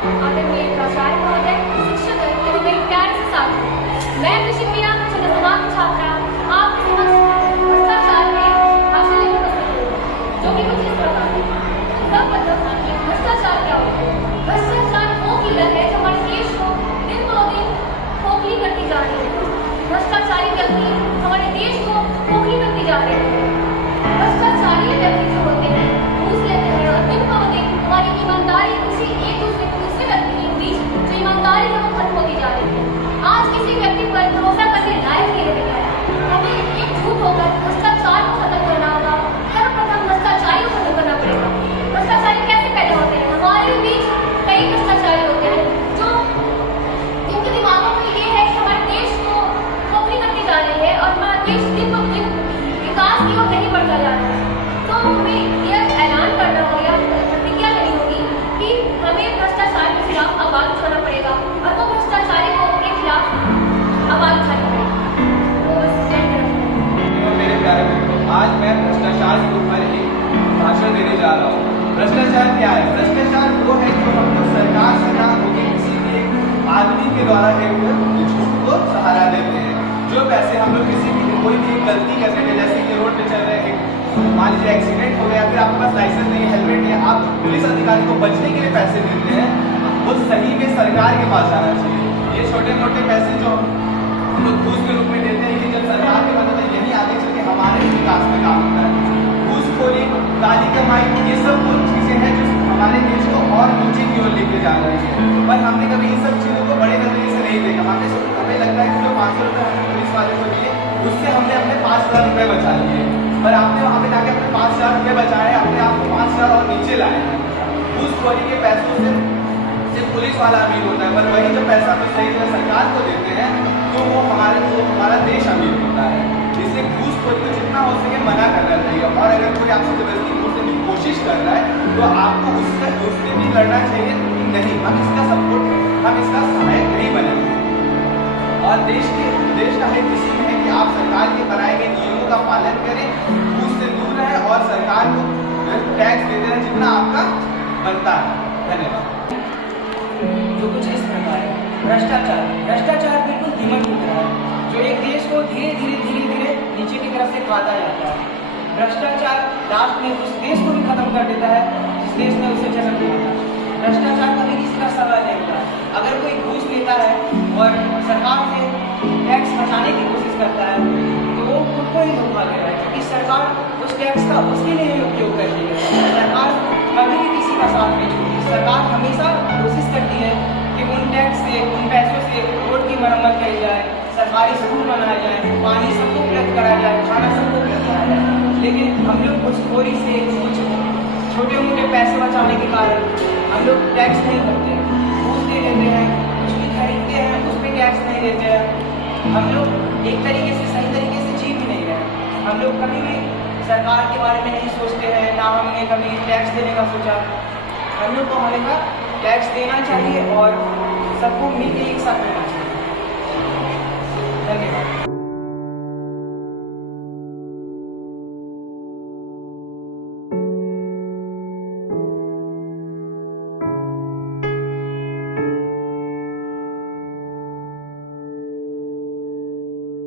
आदरणीय प्राचार्य महोदय, शिक्षक एवं मेरे प्यारे से साथियों, मैं कृषि प्रिया समाज छात्रा आप भ्रष्टाचार में भाषण देने प्रस्तुत हूँ, जो कि कुछ इस प्रकार है। सर्वप्रथम भ्रष्टाचार क्या होता है? भ्रष्टाचार वो कीलर है जो हमारे देश को दिन ब दिन खोखली करती जा रही है। भ्रष्टाचारी व्यक्ति हमारे देश को खोखली करती जा रहे हैं। भ्रष्टाचारी व्यक्ति जो होते हैं घूस लेते हैं और दिन ब दिन हमारी ईमानदारी किसी एक दूसरे व्यक्ति के बीच जो ईमानदारी है वो खत्म होती जा रही है। आज किसी व्यक्ति पर भरोसा करने लायक नहीं रह गया है। हमें एकजुट होकर भ्रष्टाचार को खत्म करना होगा। सर्वप्रथम भ्रष्टाचारी को खत्म करना पड़ेगा। भ्रष्टाचारी कैसे पैदा होते हैं? हमारे बीच कई भ्रष्टाचारी होते हैं जो जिनके दिमागों में ये है कि हमारे देश को खोखली करती जा रही है और हमारा देश दिन ब दिन विकास की ओर नहीं बढ़ता जा रहा है। तो हमें यह ऐलान करना होगा, प्रतिज्ञा लेनी होगी कि हमें भ्रष्टाचार के खिलाफ आवाज उठाना पड़ेगा और वो भ्रष्टाचारी को अपने खिलाफ आवाज उठानी पड़ेगी। मेरे प्यारे मित्रों, आज मैं भ्रष्टाचार के ऊपर एक भाषण देने जा रहा हूँ। भ्रष्टाचार क्या है? भ्रष्टाचार वो है जो हम लोग सरकार से ना होकर किसी भी आदमी के द्वारा है झूठ को सहारा देते हैं। जो पैसे हम लोग किसी भी कोई भी गलती करते हैं, जैसे कि रोड पे चल रहे हैं, मान लीजिए एक्सीडेंट हो गया, फिर आपके पास लाइसेंस नहीं है, हेलमेट नहीं है, आप पुलिस अधिकारी को बचने के लिए पैसे देते हैं, वो सही में सरकार के पास जाना चाहिए। ये छोटे मोटे पैसे जो हम लोग घूस के रूप में देते हैं, ये जब सरकार के पास है, यही आगे चल के हमारे विकास में काम होता है। घूसखोरी, काली कमाई, ये सब वो चीज़ें हैं जो हमारे देश को और नीचे की ओर लेके जा रही है। पर हमने कभी इन सब चीज़ों को बड़े नजरिए से नहीं देखा। हमें लगता है कि जो 500 रुपये हमने पुलिस वाले को दिए, उससे हमने अपने 5,000 रुपये बचा लिए। पर आपने वहाँ पे जाके अपने 5,000 रुपये बचाए, अपने आप को 5,000 और नीचे लाए हैं। घूसखोरी के पैसों से सिर्फ पुलिस वाला अमीर होता है, पर वही जो पैसा हम सही तरह सरकार को देते हैं तो वो हमारा देश अमीर होता है। इसलिए घूसखोरी को जितना हो सके मना करना चाहिए। और अगर कोई आपसे जबरदस्ती घूस लेने की कोशिश कर रहा है तो आपको उससे भी लड़ना चाहिए कि नहीं, हम इसका सपोर्ट, हम इसका सहायक नहीं बनेंगे। और देश का हित इसी में है कि आप सरकार के बनाए गए नियमों का पालन करें, घूस से दूर रहें और सरकार को टैक्स देते रहें जितना आपका बनता है। धन्यवाद। जो कुछ इस प्रकार है। भ्रष्टाचार बिल्कुल दीमक की तरह है जो एक देश को धीरे धीरे नीचे की तरफ से खाता जाता है। भ्रष्टाचार लास्ट में उस देश को भी खत्म कर देता है जिस देश में उसे जन्म दिया था। भ्रष्टाचार कभी किसी का सवाल नहीं होता। अगर कोई घूस लेता है और सरकार से टैक्स बचाने की कोशिश करता है तो वो खुद को ही धोखा दे रहा है, क्योंकि सरकार उस टैक्स का उसके लिए ही उपयोग करती है। सरकार कभी भी किसी का साथ नहीं छोड़ती। सरकार हमेशा कोशिश करती है कि उन टैक्स से, उन पैसों से रोड की मरम्मत करी जाए, सरकारी स्कूल बनाया जाए, पानी सबको उपलब्ध कराया जाए, खाना सबको उपलब्ध कराया जाए। लेकिन हम लोग घूसखोरी से, कुछ छोटे मोटे पैसे बचाने के कारण हम लोग टैक्स नहीं भरते, घूस दे देते हैं, कुछ भी खरीदते हैं उस पर टैक्स नहीं देते हैं। हम लोग एक तरीके से, सही तरीके से जी भी नहीं रहे। हम लोग कभी भी सरकार के बारे में नहीं सोचते हैं, ना हमने कभी टैक्स देने का सोचा। हम लोग को हमेशा टैक्स देना चाहिए और सबको मिलकर एक साथ रहना चाहिए। धन्यवाद।